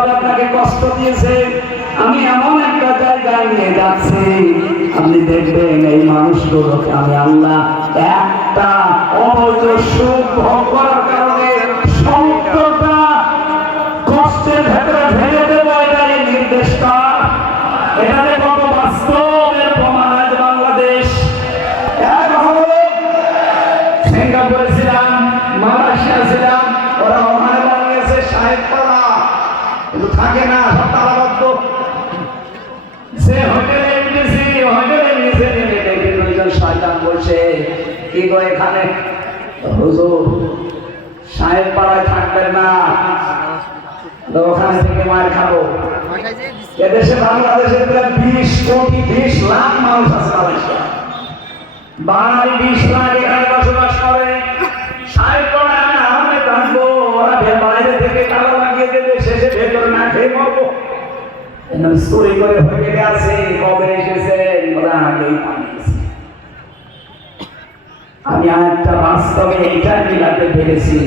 ভাবে আপনাকে কষ্ট দিয়েছে। আমি এমন একটা জায়গায় নিয়ে যাচ্ছি। আপনি দেখবেন এই মানুষগুলোকে আমি আল্লাহ একটা অবৈধ সুখ ভোগ করার কারণে কষ্টের ভেতরে ভেঙে দেবো এটা এই নির্দেশটা কত বাস্তবের প্রমাণ আছে বাংলাদেশ? এক হলো, সিঙ্গাপুরে ছিলাম মালয়েশিয়া ছিলাম ওরা ওখানে বানিয়েছে সাহেব পাড়া কিন্তু থাকে না সব সে হোটেলে উঠেছি হোটেলে নিচে নেমে দুইজন শয়তান বসে কি গো এখানে? হুজুর সাহেব পাড়ায় থাকবেন না। ওখানে থেকে মার খাব। এদেশে বাংলাদেশে প্রায় বিশ কোটি, বিশ লাখ মানুষ আছে মালয়েশিয়া বাঙালি বিশ লাখ এখানে বসবাস করে। চুরি করে হয়ে গেছে, কবে এসেছে? ওরা আগেই আমি আর একটা বাস্তবে এটা মিলাতে পেরেছি